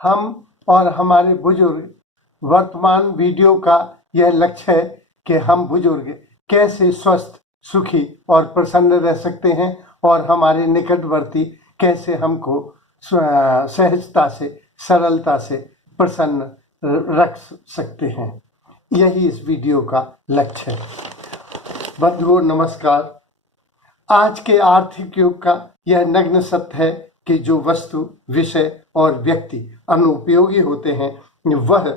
हम और हमारे बुजुर्ग, वर्तमान वीडियो का यह लक्ष्य है कि हम बुजुर्ग कैसे स्वस्थ, सुखी और प्रसन्न रह सकते हैं और हमारे निकटवर्ती कैसे हमको सहजता से, सरलता से प्रसन्न रख सकते हैं। यही इस वीडियो का लक्ष्य है। बंधुओं नमस्कार। आज के आर्थिक युग का यह नग्न सत्य है कि जो वस्तु, विषय और व्यक्ति अनुपयोगी होते हैं वह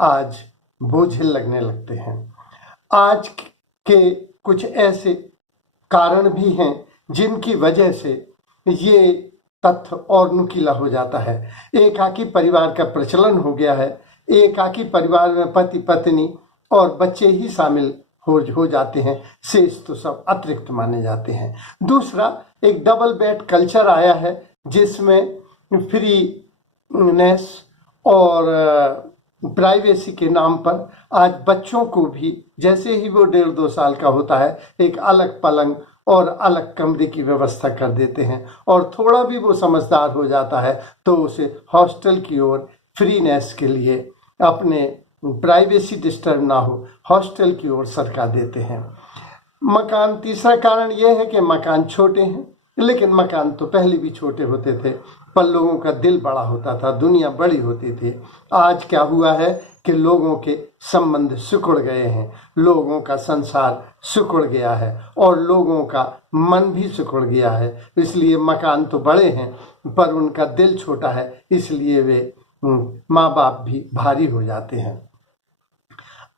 आज बोझिल लगने लगते हैं। आज के कुछ ऐसे कारण भी हैं जिनकी वजह से ये तथ्य और नुकीला हो जाता है। एकाकी परिवार का प्रचलन हो गया है। एकाकी परिवार में पति पत्नी और बच्चे ही शामिल हो जाते हैं, शेष तो सब अतिरिक्त माने जाते हैं। दूसरा, एक डबल बेड कल्चर आया है जिसमें फ्रीनेस और प्राइवेसी के नाम पर आज बच्चों को भी, जैसे ही वो 1.5-2 साल का होता है, एक अलग पलंग और अलग कमरे की व्यवस्था कर देते हैं और थोड़ा भी वो समझदार हो जाता है तो उसे हॉस्टल की ओर फ्रीनेस के लिए, अपने प्राइवेसी डिस्टर्ब ना हो, हॉस्टल की ओर सरका देते हैं। मकान, तीसरा कारण यह है कि मकान छोटे हैं, लेकिन मकान तो पहले भी छोटे होते थे, पर लोगों का दिल बड़ा होता था, दुनिया बड़ी होती थी। आज क्या हुआ है कि लोगों के संबंध सिकुड़ गए हैं, लोगों का संसार सिकुड़ गया है और लोगों का मन भी सिकुड़ गया है। इसलिए मकान तो बड़े हैं पर उनका दिल छोटा है, इसलिए वे माँ बाप भी भारी हो जाते हैं।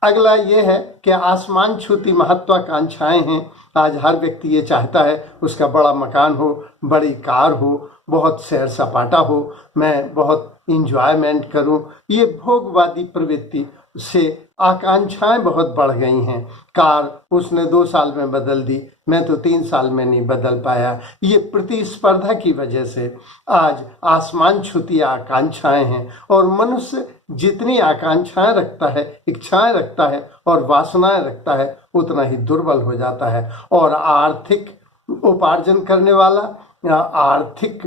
अगला ये है कि आसमान छूती महत्वाकांक्षाएं हैं। आज हर व्यक्ति ये चाहता है उसका बड़ा मकान हो, बड़ी कार हो, बहुत सैर सपाटा हो, मैं बहुत इंजॉयमेंट करूं। ये भोगवादी प्रवृत्ति से आकांक्षाएं बहुत बढ़ गई हैं। कार उसने 2 साल में बदल दी, मैं तो 3 साल में नहीं बदल पाया। ये प्रतिस्पर्धा की वजह से आज आसमान छूती आकांक्षाएं हैं और मनुष्य जितनी आकांक्षाएं रखता है, इच्छाएं रखता है और वासनाएं रखता है, उतना ही दुर्बल हो जाता है। और आर्थिक उपार्जन करने वाला, आर्थिक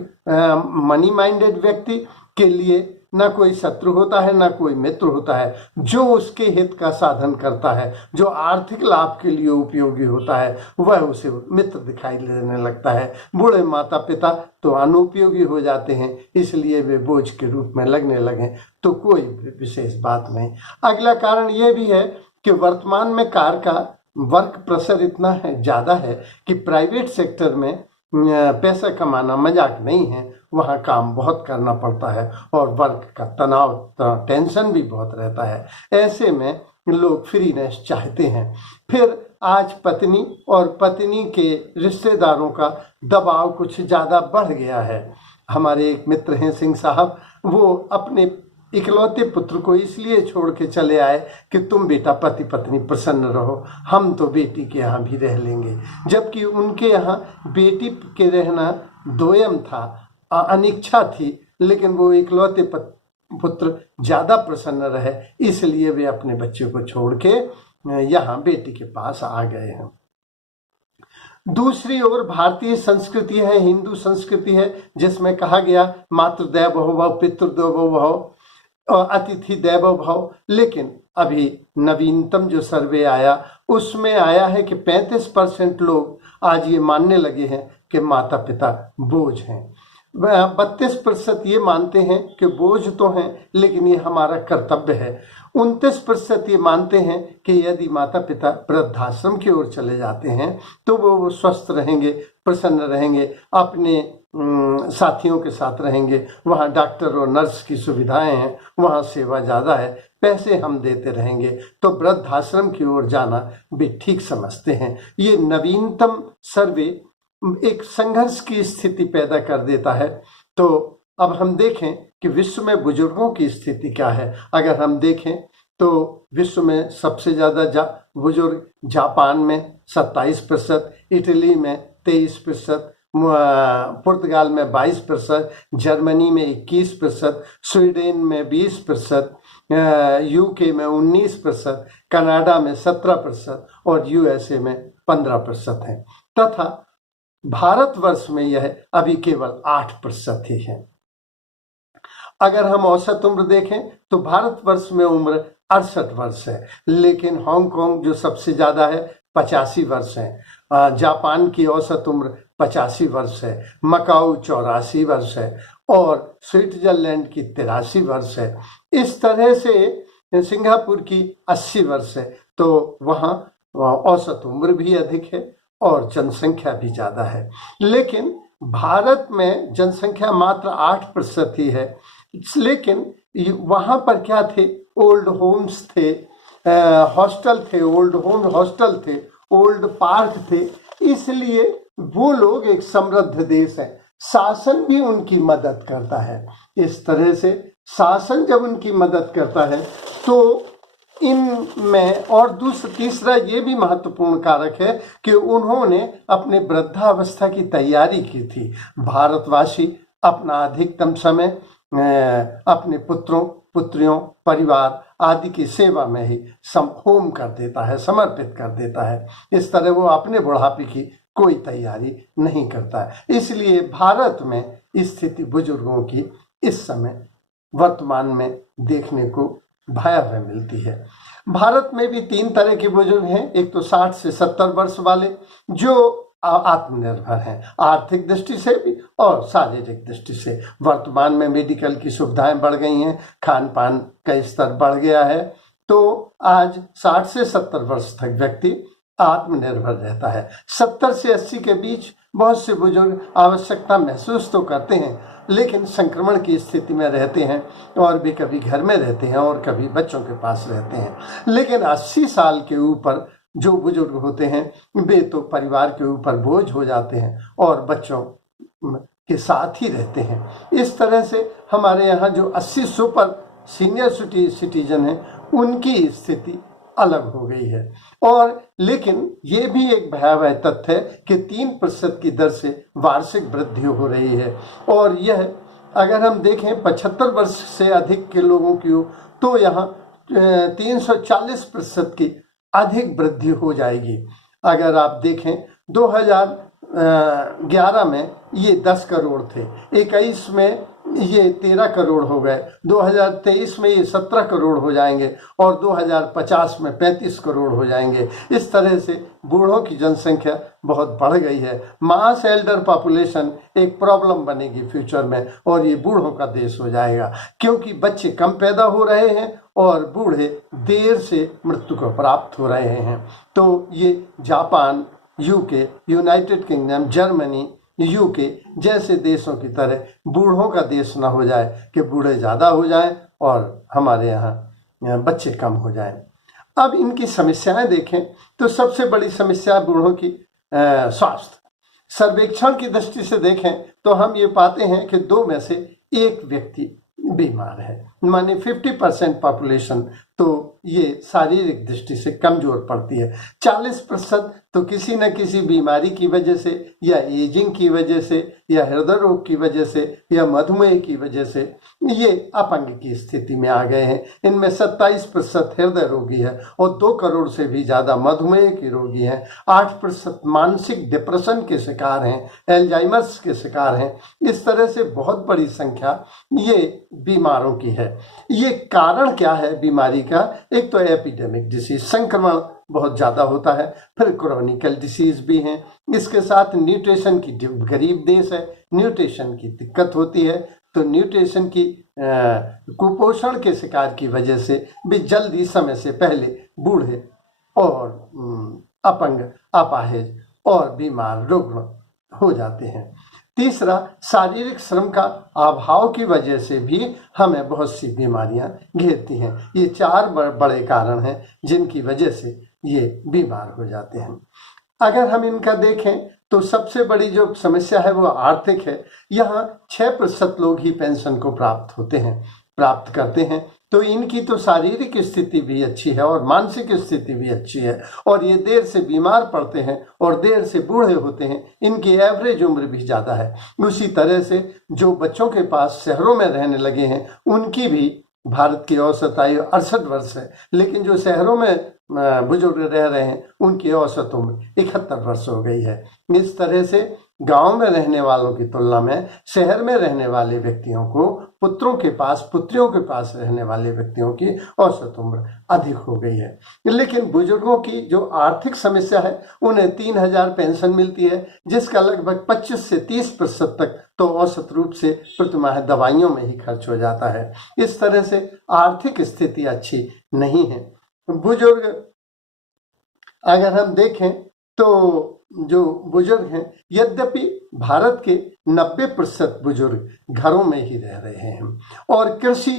मनी माइंडेड व्यक्ति के लिए न कोई शत्रु होता है, न कोई मित्र होता है। जो उसके हित का साधन करता है, जो आर्थिक लाभ के लिए उपयोगी होता है, वह उसे मित्र दिखाई देने लगता है। बूढ़े माता पिता तो अनुपयोगी हो जाते हैं, इसलिए वे बोझ के रूप में लगने लगे, तो कोई विशेष बात नहीं। अगला कारण यह भी है कि वर्तमान में कार का वर्क प्रेशर इतना है, ज़्यादा है कि प्राइवेट सेक्टर में पैसा कमाना मजाक नहीं है। वहाँ काम बहुत करना पड़ता है और वर्क का तनाव, टेंशन भी बहुत रहता है। ऐसे में लोग फ्रीनेस चाहते हैं। फिर आज पत्नी और पत्नी के रिश्तेदारों का दबाव कुछ ज़्यादा बढ़ गया है। हमारे एक मित्र हैं सिंह साहब, वो अपने इकलौते पुत्र को इसलिए छोड़ के चले आए कि तुम बेटा पति पत्नी प्रसन्न रहो, हम तो बेटी के यहाँ भी रह लेंगे। जबकि उनके यहाँ बेटी के रहना दोयम था, अनिच्छा थी, लेकिन वो इकलौते पुत्र ज़्यादा प्रसन्न रहे, इसलिए वे अपने बच्चे को छोड़ के यहाँ बेटी के पास आ गए हैं। दूसरी ओर भारतीय संस्कृति है, हिंदू संस्कृति है, जिसमें कहा गया मातृ देवो भव, पितृ देवो भव, अतिथि देवो भव। लेकिन अभी नवीनतम जो सर्वे आया उसमें आया है कि 35% लोग आज ये मानने लगे हैं कि माता पिता बोझ हैं। 32% ये मानते हैं कि बोझ तो हैं लेकिन ये हमारा कर्तव्य है। 29% ये मानते हैं कि यदि माता पिता वृद्धाश्रम की ओर चले जाते हैं तो वो स्वस्थ रहेंगे, प्रसन्न रहेंगे, अपने साथियों के साथ रहेंगे। वहाँ डॉक्टर और नर्स की सुविधाएं हैं, वहाँ सेवा ज़्यादा है, पैसे हम देते रहेंगे, तो वृद्धाश्रम की ओर जाना भी ठीक समझते हैं। ये नवीनतम सर्वे एक संघर्ष की स्थिति पैदा कर देता है। तो अब हम देखें कि विश्व में बुजुर्गों की स्थिति क्या है। अगर हम देखें तो विश्व में सबसे ज़्यादा बुजुर्ग जापान में 27%, इटली में 23%, पुर्तगाल में 22%, जर्मनी में 21%, स्वीडन में 20%, यूके में 19%, कनाडा में 17% और यूएसए में 15% है, तथा भारतवर्ष में यह अभी केवल 8% ही है। अगर हम औसत उम्र देखें तो भारतवर्ष में उम्र 68 वर्ष है, लेकिन हांगकांग जो सबसे ज्यादा है 85 वर्ष है। जापान की औसत उम्र 85 वर्ष है, मकाऊ 84 वर्ष है और स्विट्जरलैंड की 83 वर्ष है। इस तरह से सिंगापुर की 80 वर्ष है। तो वहाँ औसत उम्र भी अधिक है और जनसंख्या भी ज्यादा है। लेकिन भारत में जनसंख्या मात्र 8% ही है। लेकिन वहां पर क्या थे, ओल्ड होम्स थे, हॉस्टल थे, ओल्ड होम हॉस्टल थे, ओल्ड पार्क थे, इसलिए वो लोग एक समृद्ध देश है। शासन भी उनकी मदद करता है। इस तरह से शासन जब उनकी मदद करता है तो इनमें और तीसरा ये भी महत्वपूर्ण कारक है कि उन्होंने अपने वृद्धावस्था की तैयारी की थी। भारतवासी अपना अधिकतम समय अपने पुत्रों, पुत्रियों, परिवार आदि की सेवा में ही होम कर देता है, समर्पित कर देता है। इस तरह वो अपने बुढ़ापे की कोई तैयारी नहीं करता है। इसलिए भारत में स्थिति बुजुर्गों की इस समय वर्तमान में देखने को भयावह मिलती है। भारत में भी 3 तरह के बुजुर्ग हैं। एक तो 60 से 70 वर्ष वाले जो आत्मनिर्भर हैं, आर्थिक दृष्टि से भी और शारीरिक दृष्टि से। वर्तमान में मेडिकल की सुविधाएं बढ़ गई हैं, खान पान का स्तर बढ़ गया है, तो आज 60 से 70 वर्ष तक व्यक्ति आत्मनिर्भर रहता है। 70 से 80 के बीच बहुत से बुजुर्ग आवश्यकता महसूस तो करते हैं, लेकिन संक्रमण की स्थिति में रहते हैं और भी कभी घर में रहते हैं और कभी बच्चों के पास रहते हैं। लेकिन 80 साल के ऊपर जो बुजुर्ग होते हैं वे तो परिवार के ऊपर बोझ हो जाते हैं और बच्चों के साथ ही रहते हैं। इस तरह से हमारे यहाँ जो 80 सुपर सीनियर सिटीजन हैं उनकी स्थिति अलग हो गई है। और लेकिन ये भी एक भयावह तथ्य है कि 3% की दर से वार्षिक वृद्धि हो रही है और यह अगर हम देखें 75 वर्ष से अधिक के लोगों की तो यहाँ 340% की अधिक वृद्धि हो जाएगी। अगर आप देखें 2011 में ये 10 करोड़ थे, 21 में ये 13 करोड़ हो गए, 2023 में ये 17 करोड़ हो जाएंगे और 2050 में 35 करोड़ हो जाएंगे। इस तरह से बूढ़ों की जनसंख्या बहुत बढ़ गई है। मास एल्डर पॉपुलेशन एक प्रॉब्लम बनेगी फ्यूचर में और ये बूढ़ों का देश हो जाएगा, क्योंकि बच्चे कम पैदा हो रहे हैं और बूढ़े देर से मृत्यु को प्राप्त हो रहे हैं। तो ये Japan, UK, United kingdom, Germany, UK जैसे देशों की तरह बूढ़ों का देश ना हो जाए कि बूढ़े ज़्यादा हो जाएं और हमारे यहाँ बच्चे कम हो जाएं। अब इनकी समस्याएं देखें तो सबसे बड़ी समस्या बूढ़ों की स्वास्थ्य। सर्वेक्षण की दृष्टि से देखें तो हम ये पाते हैं कि 2 में से 1 व्यक्ति बीमार है, माने 50% पॉपुलेशन तो ये शारीरिक दृष्टि से कमजोर पड़ती है। 40% तो किसी न किसी बीमारी की वजह से या एजिंग की वजह से या हृदय रोग की वजह से या मधुमेह की वजह से ये अपंग की स्थिति में आ गए हैं। इनमें 27% हृदय रोगी है और 2 करोड़ से भी ज्यादा मधुमेह के रोगी हैं। 8% मानसिक डिप्रेशन के शिकार हैं, एल्जाइमर्स के शिकार हैं। इस तरह से बहुत बड़ी संख्या ये बीमारों की है। ये कारण क्या है बीमारी का? एक तो एपिडेमिक डिसीज, संक्रमण बहुत ज्यादा होता है, फिर क्रोनिकल डिसीज भी हैं। इसके साथ न्यूट्रिशन की, गरीब देश है, न्यूट्रिशन की दिक्कत होती है, तो न्यूट्रिशन की कुपोषण के शिकार की वजह से भी जल्दी समय से पहले बूढ़े और अपंग, अपाहिज और बीमार रुग्ण हो जाते हैं। तीसरा, शारीरिक श्रम का अभाव की वजह से भी हमें बहुत सी बीमारियां घेरती हैं। ये 4 बड़े कारण हैं जिनकी वजह से ये बीमार हो जाते हैं। अगर हम इनका देखें तो सबसे बड़ी जो समस्या है वो आर्थिक है। यहाँ 6% लोग ही पेंशन को प्राप्त करते हैं, तो इनकी तो शारीरिक स्थिति भी अच्छी है और मानसिक स्थिति भी अच्छी है और ये देर से बीमार पड़ते हैं और देर से बूढ़े होते हैं। इनकी एवरेज उम्र भी ज़्यादा है। उसी तरह से जो बच्चों के पास शहरों में रहने लगे हैं उनकी भी भारत की औसत आयु 68 वर्ष है, लेकिन जो शहरों में बुजुर्ग रह रहे हैं उनकी औसत उम्र 71 वर्ष हो गई है। इस तरह से गांव में रहने वालों की तुलना में शहर में रहने वाले व्यक्तियों को पुत्रों के पास, पुत्रियों के पास रहने वाले व्यक्तियों की औसत उम्र अधिक हो गई है। लेकिन बुजुर्गों की जो आर्थिक समस्या है, उन्हें 3,000 पेंशन मिलती है, जिसका लगभग 25 से 30% तक तो औसत रूप से प्रतिमाह दवाइयों में ही खर्च हो जाता है। इस तरह से आर्थिक स्थिति अच्छी नहीं है। बुजुर्ग अगर हम देखें तो जो बुजुर्ग हैं, यद्यपि भारत के 90% बुजुर्ग घरों में ही रह रहे हैं और कृषि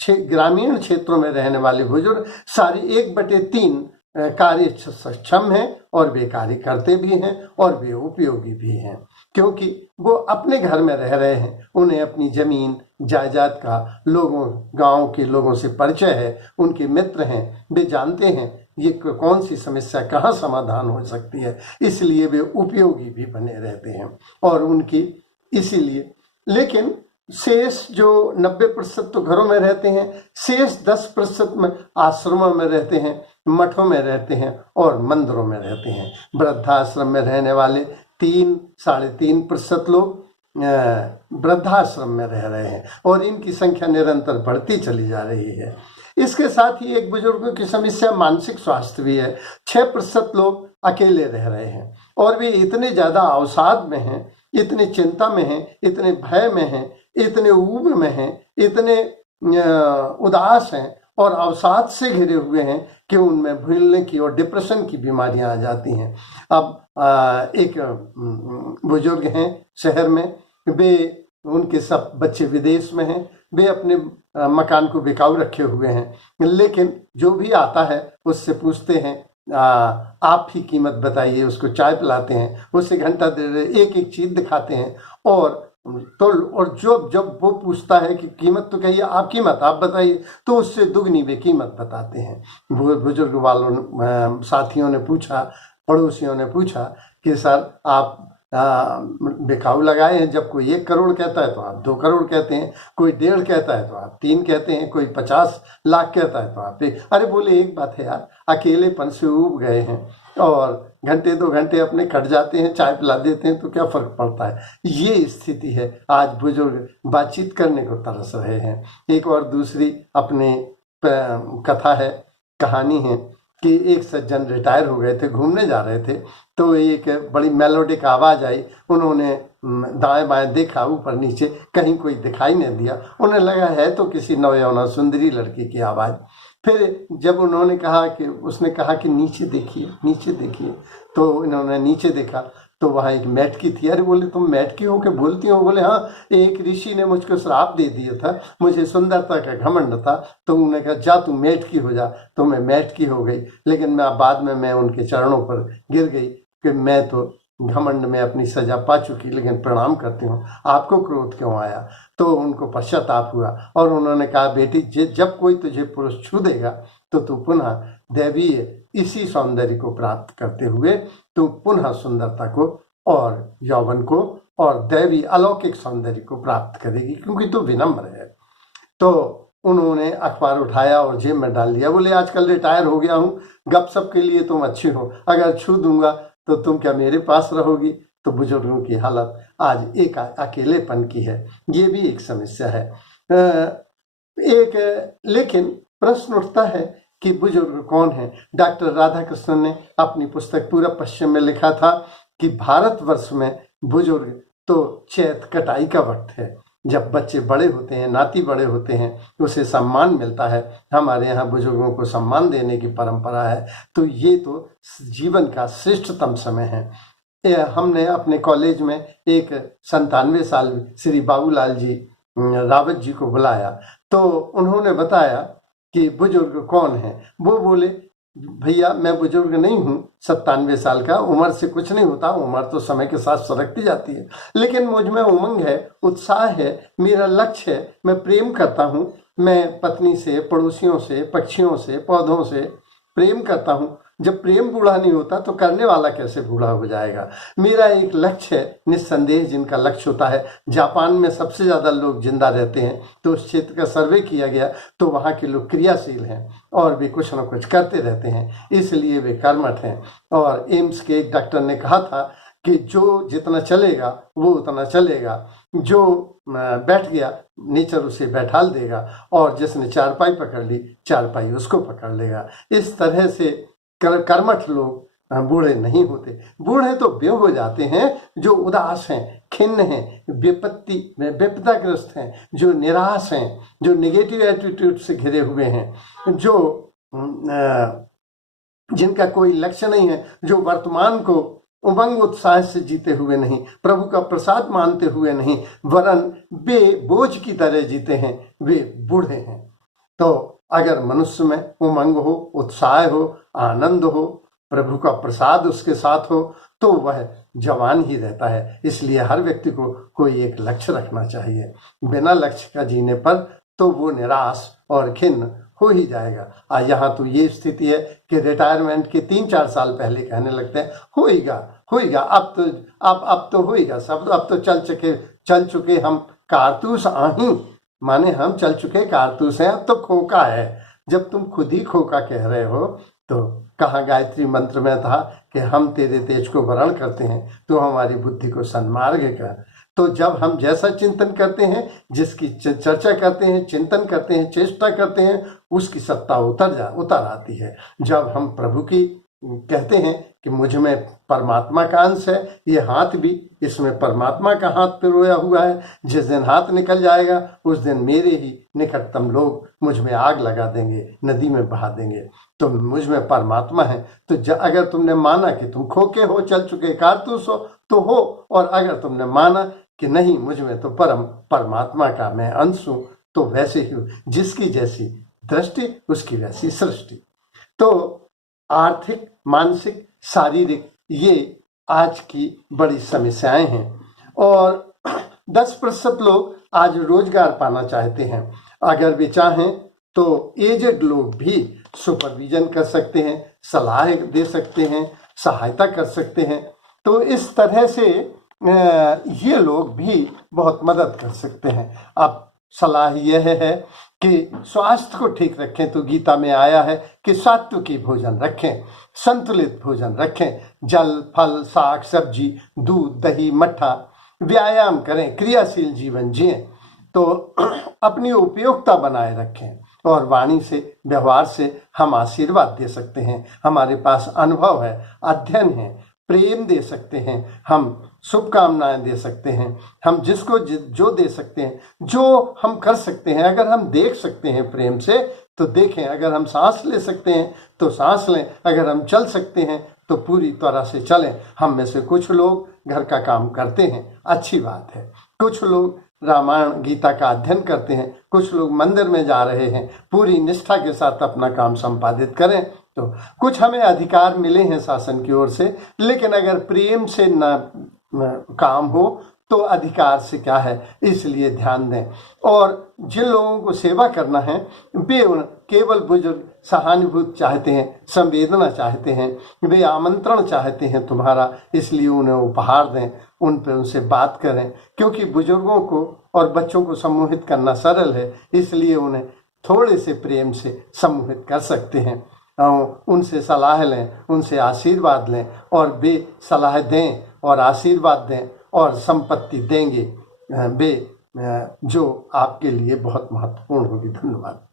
ग्रामीण क्षेत्रों में रहने वाले बुजुर्ग सारी 1/3 कार्य सक्षम हैं और वे कार्य करते भी हैं और वे उपयोगी भी हैं, क्योंकि वो अपने घर में रह रहे हैं। उन्हें अपनी जमीन जायदाद का लोगों, गांव के लोगों से परिचय है, उनके मित्र हैं, वे जानते हैं ये कौन सी समस्या कहाँ समाधान हो सकती है, इसलिए वे उपयोगी भी बने रहते हैं और उनकी इसीलिए। लेकिन शेष जो 90% तो घरों में रहते हैं, शेष 10% में आश्रमों में रहते हैं, मठों में रहते हैं और मंदिरों में रहते हैं। वृद्धाश्रम में रहने वाले 3-3.5% लोग वृद्धाश्रम में रह रहे हैं और इनकी संख्या निरंतर बढ़ती चली जा रही है। इसके साथ ही एक बुजुर्गों की समस्या मानसिक स्वास्थ्य भी है। 6% लोग अकेले रह रहे हैं और वे इतने ज़्यादा अवसाद में हैं, इतने चिंता में हैं, इतने भय में हैं, इतने ऊब में हैं, इतने उदास हैं और अवसाद से घिरे हुए हैं कि उनमें भूलने की और डिप्रेशन की बीमारियां आ जाती हैं। अब एक बुजुर्ग हैं शहर में, वे उनके सब बच्चे विदेश में हैं, वे अपने मकान को बिकाऊ रखे हुए हैं, लेकिन जो भी आता है उससे पूछते हैं आप ही कीमत बताइए, उसको चाय पिलाते हैं, उससे घंटा देर एक एक चीज दिखाते हैं और जब वो पूछता है कि कीमत तो कहिए, आप कीमत आप बताइए, तो उससे दुगनी वे कीमत बताते हैं। बुजुर्ग वालों साथियों ने पूछा, पड़ोसियों ने पूछा कि सर आप बिकाऊ लगाए हैं, जब कोई 1 करोड़ कहता है तो आप 2 करोड़ कहते हैं, कोई 1.5 कहता है तो आप 3 कहते हैं, कोई 50 लाख कहता है तो आप 1। अरे बोले एक बात है यार, अकेलेपन से ऊब गए हैं और घंटे 2 घंटे अपने कट जाते हैं, चाय पिला देते हैं तो क्या फर्क पड़ता है। ये स्थिति है। आज बुजुर्ग बातचीत करने को तरस रहे हैं। एक और दूसरी अपने कथा है, कहानी है कि एक सज्जन रिटायर हो गए थे, घूमने जा रहे थे, तो एक बड़ी मेलोडिक आवाज़ आई। उन्होंने दाएं बाएं देखा, ऊपर नीचे, कहीं कोई दिखाई नहीं दिया। उन्हें लगा है तो किसी नौयौना सुंदरी लड़की की आवाज़। फिर जब उन्होंने कहा कि उसने कहा कि नीचे देखिए, नीचे देखिए, तो इन्होंने नीचे देखा तो वहाँ एक मैटकी थी। अरे बोले तुम मैटकी हो के बोलती हो? बोले हाँ, एक ऋषि ने मुझको श्राप दे दिया था, मुझे सुंदरता का घमंड था, तो उन्होंने कहा जा तू मैटकी हो जा, तो मैं मैटकी हो गई। लेकिन बाद में मैं उनके चरणों पर गिर गई कि मैं तो घमंड में अपनी सजा पा चुकी, लेकिन प्रणाम करती हूँ, आपको क्रोध क्यों आया? तो उनको पश्चाताप हुआ और उन्होंने कहा बेटी, जब कोई तुझे पुरुष छू देगा तो तू पुनः दैवीय इसी सौंदर्य को प्राप्त करते हुए तू पुनः सुंदरता को और यौवन को और दैवी अलौकिक सौंदर्य को प्राप्त करेगी, क्योंकि तू विनम्र है। तो उन्होंने अखबार उठाया और जेब में डाल दिया। बोले आजकल रिटायर हो गया हूँ, गपशप के लिए तुम अच्छी हो, अगर छू दूंगा तो तुम क्या मेरे पास रहोगी? तो बुजुर्गों की हालत आज एक अकेलेपन की है। ये भी एक समस्या है। लेकिन प्रश्न उठता है कि बुजुर्ग कौन है? डॉक्टर राधाकृष्णन ने अपनी पुस्तक पूरब पश्चिम में लिखा था कि भारतवर्ष में बुजुर्ग तो चैत कटाई का वक्त है, जब बच्चे बड़े होते हैं, नाती बड़े होते हैं, उसे सम्मान मिलता है। हमारे यहाँ बुजुर्गों को सम्मान देने की परंपरा है, तो ये तो जीवन का श्रेष्ठतम समय है। हमने अपने कॉलेज में एक 97 साल श्री बाबूलाल जी रावत जी को बुलाया, तो उन्होंने बताया कि बुजुर्ग कौन है। वो बोले भैया मैं बुजुर्ग नहीं हूँ, 97 साल का, उम्र से कुछ नहीं होता, उम्र तो समय के साथ सरकती जाती है, लेकिन मुझ में उमंग है, उत्साह है, मेरा लक्ष्य है, मैं प्रेम करता हूँ, मैं पत्नी से, पड़ोसियों से, पक्षियों से, पौधों से प्रेम करता हूँ। जब प्रेम बूढ़ा नहीं होता तो करने वाला कैसे बूढ़ा हो जाएगा? मेरा एक लक्ष्य है, निस्संदेह जिनका लक्ष्य होता है। जापान में सबसे ज़्यादा लोग जिंदा रहते हैं, तो उस क्षेत्र का सर्वे किया गया तो वहाँ के लोग क्रियाशील हैं और वे कुछ न कुछ करते रहते हैं, इसलिए वे कर्मठ हैं। और एम्स के एक डॉक्टर ने कहा था कि जो जितना चलेगा वो उतना चलेगा, जो बैठ गया नेचर उसे बैठाल देगा, और जिसने चारपाई पकड़ ली चारपाई उसको पकड़ लेगा। इस तरह से कर्मठ लोग बूढ़े नहीं होते। बूढ़े तो वे हो जाते हैं जो उदास हैं, खिन्न हैं, विपदाग्रस्त हैं, जो निराश हैं, जो नेगेटिव एटीट्यूड से घिरे हुए हैं, जो जिनका कोई लक्ष्य नहीं है, जो वर्तमान को उमंग उत्साह से जीते हुए नहीं, प्रभु का प्रसाद मानते हुए नहीं, वरन वे बोझ की तरह जीते हैं, वे बूढ़े हैं। तो अगर मनुष्य में उमंग हो, उत्साह हो, आनंद हो, प्रभु का प्रसाद उसके साथ हो, तो वह जवान ही रहता है। इसलिए हर व्यक्ति को कोई एक लक्ष्य रखना चाहिए। बिना लक्ष्य का जीने पर तो वो निराश और खिन्न हो ही जाएगा। यहाँ तो ये स्थिति है कि रिटायरमेंट के 3-4 साल पहले कहने लगते हैं होएगा, अब तो होएगा सब, अब तो चल चुके हम कारतूस आही, माने हम चल चुके कारतूस हैं, अब तो खोका है। जब तुम खुद ही खोका कह रहे हो तो कहाँ गायत्री मंत्र में था कि हम तेरे तेज को वरण करते हैं, तो हमारी बुद्धि को सन्मार्ग कर। तो जब हम जैसा चिंतन करते हैं, जिसकी चर्चा करते हैं, चिंतन करते हैं, चेष्टा करते हैं, उसकी सत्ता उतर आती है। जब हम प्रभु की कहते हैं कि मुझ में परमात्मा का अंश है, ये हाथ भी इसमें परमात्मा का हाथ पिरोया हुआ है, जिस दिन हाथ निकल जाएगा उस दिन मेरे ही निकटतम लोग मुझ में आग लगा देंगे, नदी में बहा देंगे। तो मुझ में परमात्मा है। तो अगर तुमने माना कि तुम खोके हो, चल चुके कारतूस हो, तो हो, और अगर तुमने माना कि नहीं मुझ में तो परमात्मा का मैं अंश हूं, तो वैसे ही जिसकी जैसी दृष्टि उसकी वैसी सृष्टि। तो आर्थिक, मानसिक, शारीरिक ये आज की बड़ी समस्याएं हैं। और 10% लोग आज रोजगार पाना चाहते हैं। अगर वे चाहें तो एजेड लोग भी सुपरविजन कर सकते हैं, सलाह दे सकते हैं, सहायता कर सकते हैं। तो इस तरह से ये लोग भी बहुत मदद कर सकते हैं। अब सलाह यह है कि स्वास्थ्य को ठीक रखें, तो गीता में आया है कि सात्विकी भोजन रखें, संतुलित भोजन रखें, जल, फल, साग, सब्जी, दूध, दही, मट्ठा, व्यायाम करें, क्रियाशील जीवन जिएं, तो अपनी उपयोगिता बनाए रखें। और वाणी से, व्यवहार से हम आशीर्वाद दे सकते हैं। हमारे पास अनुभव है, अध्ययन है, प्रेम दे सकते हैं, हम शुभकामनाएं दे सकते हैं, हम जिसको जो दे सकते हैं, जो हम कर सकते हैं। अगर हम देख सकते हैं प्रेम से तो देखें, अगर हम सांस ले सकते हैं तो सांस लें, अगर हम चल सकते हैं तो पूरी तरह से चलें। हम में से कुछ लोग घर का काम करते हैं, अच्छी बात है। कुछ लोग रामायण गीता का अध्ययन करते हैं, कुछ लोग मंदिर में जा रहे हैं, पूरी निष्ठा के साथ अपना काम संपादित करें। तो कुछ हमें अधिकार मिले हैं शासन की ओर से, लेकिन अगर प्रेम से न काम हो तो अधिकार से क्या है, इसलिए ध्यान दें। और जिन लोगों को सेवा करना है वे केवल बुजुर्ग सहानुभूति चाहते हैं, संवेदना चाहते हैं, वे आमंत्रण चाहते हैं तुम्हारा, इसलिए उन्हें उपहार दें, उनसे बात करें। क्योंकि बुजुर्गों को और बच्चों को सम्मोहित करना सरल है, इसलिए उन्हें थोड़े से प्रेम से सम्मोहित कर सकते हैं। उनसे सलाह लें, उनसे आशीर्वाद लें, और वे सलाह दें और आशीर्वाद दें और संपत्ति देंगे वे जो आपके लिए बहुत महत्वपूर्ण होगी। धन्यवाद।